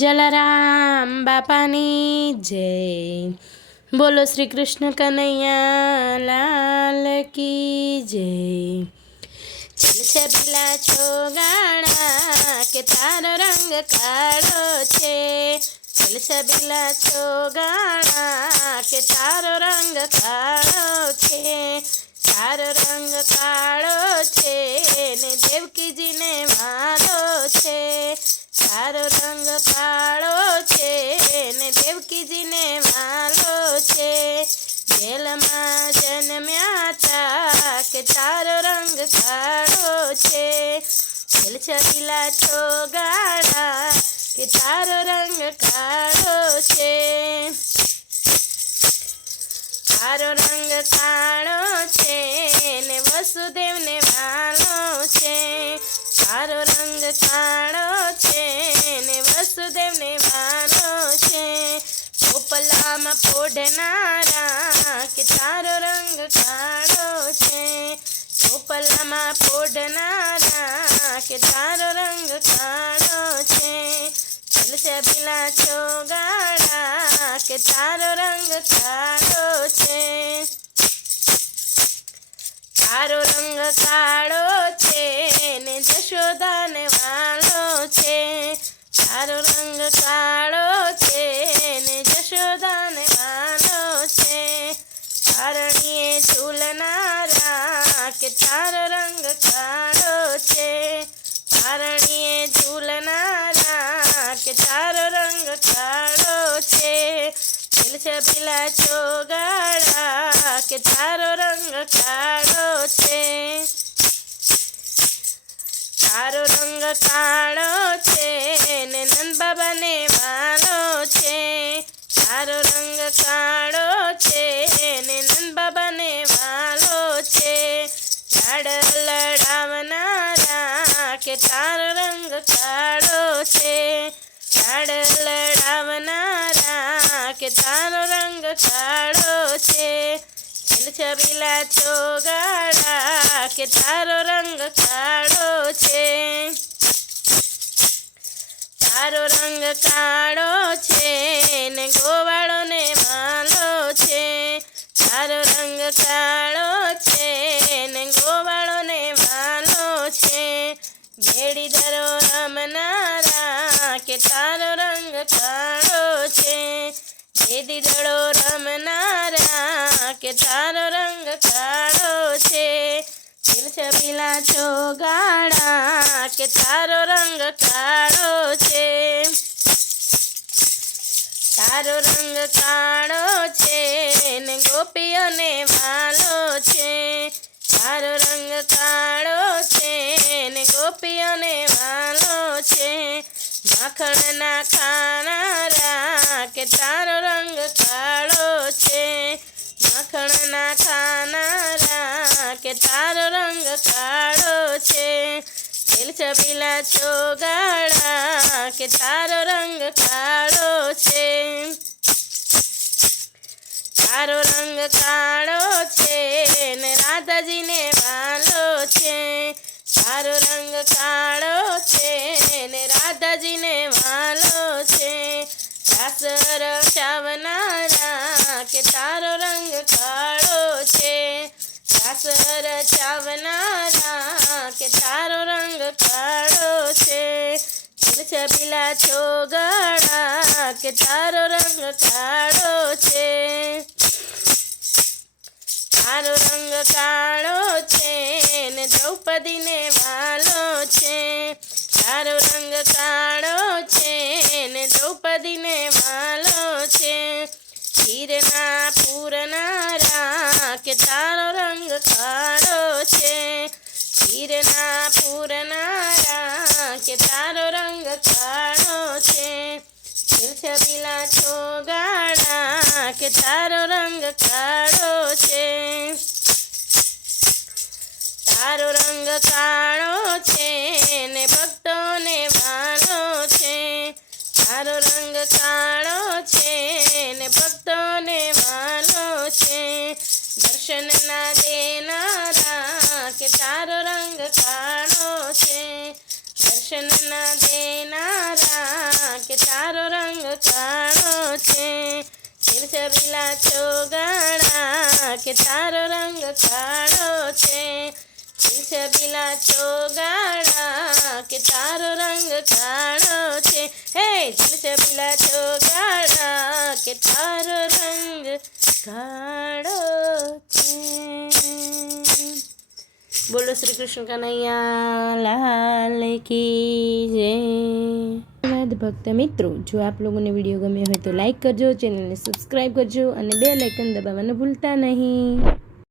જલારામ બાપાની જય। બોલો શ્રી કૃષ્ણ કનૈયા લાલ કી જય। છે પેલા છોગાણા કે તારો રંગ કાળો છે, છે પેલા છોગાણા કે તારો રંગ કાળો છે, તારો રંગ કાળો છે ને દેવકીજીને વાલો છે, તારો રંગ કાળો છે ને દેવકીજીને વાલો છે, જેલમાં જન્મ્યા તા કે તારો રંગ કાળો છે, જેલ છબીલા છોગાડા કે તારો રંગ કાળો છે, તારો રંગ કાળો છે ને વસુદેવને વાલો છે, તારો રંગ કાળો છે ને વસુદેવને વાલો છે, પોપલામાં પોઢનારા કે તારો રંગ કાળો છે, પોપલામાં પોઢનારા કે તારો રંગ કાળો છે, છબીલા છોગાડા કે તારો રંગ કાળો છે, તારો રંગ કાળો છે ને જશોદાને વાલો છે, તારો રંગ કાળો છે ને જશોદાને વાલો છે, તારણીએ ઝૂલનારા કે તારો રંગ કાળો છે, તારણીએ ઝૂલનારા કે તારો રંગ કાળો છે, છબીલા છોગાડા કે તારો રંગ કાળો છે, તારો રંગ કાળો છે ને નંદ બાબાને વાલો છે, તારો રંગ કાળો છે ને નંદ બાબાને વાલો છે, લાડ લડાવનારા કે તારો રંગ કાળો છે, લાડ લડાવનારા કે તારો રંગ કાળો છે, છબીલા છોગાડા કે તારો રંગ કાળો છે, તારો રંગ કાળો છે ને ગોવાળોને વાલો છે, તારો રંગ કાળો છે ને ગોવાળોને વાલો છે, બેડી દરો રમનારા કે તારો રંગ કાળો છે, બેડી દડો રમનારા કે તારો રંગ કાળો છે, છબીલા છોગાડા કે તારો રંગ કાળો છે, તારો રંગ કાળો છે ને ગોપીઓને વાલો છે, તારો રંગ કાળો છે ને ગોપીઓને વાલો છે, માખણના ખાનારા કે તારો રંગ કાળો છે, માખણના ખાનારા કે તારો રંગ કાળો છે, છબીલા છોગાડા કે તારો રંગ કાળો છે, તારો રંગ કાળો છે ને રાધાજીને વાલો છે, તારો રંગ કાળો છે ને રાધાજીને વાલો છે, રાસ રચાવનારા કે તારો રંગ કાળો છે, રાસ રચાવનારા કે તારો રંગ કાળો છે, છબીલા છોગાડા કે તારો રંગ કાળો છે, તારો રંગ કાળો છે ને દ્રૌપદીને વાલો છે, તારો રંગ કાળો છે ને દ્રૌપદીને વાલો છે, ખીરના પૂરનારા કે તારો રંગ કાળો છે, ખીરના પૂરનારા કે તારો રંગ કાળો છે, છબીલા છોગાડા કે તારો રંગ કાળો છે, તારો રંગ કાળો છે ને ભક્તોને વાલો છે, તારો રંગ કાળો છે ને ભક્તોને વાલો છે, દર્શનના દેનારા કે તારો રંગ કાળો છે, દર્શનના દેનારા કે તારો રંગ કાળો છે, છબીલા ચોગાડા કે તારો રંગ કાળો છે, છબીલા ચોગાડા કે તારો રંગ કાળો છે, હે છબીલા ચોગાડા કે તારો રંગ કાળો છે. બોલો શ્રી કૃષ્ણ કનૈયા લાલ કી જય. ભક્ત મિત્રો, જો આપ લોકોને વિડીયો ગમ્યો હોય તો લાઈક કરજો, ચેનલને સબસ્ક્રાઈબ કરજો અને બેલ આઇકન દબાવવાનું ભૂલતા નહીં.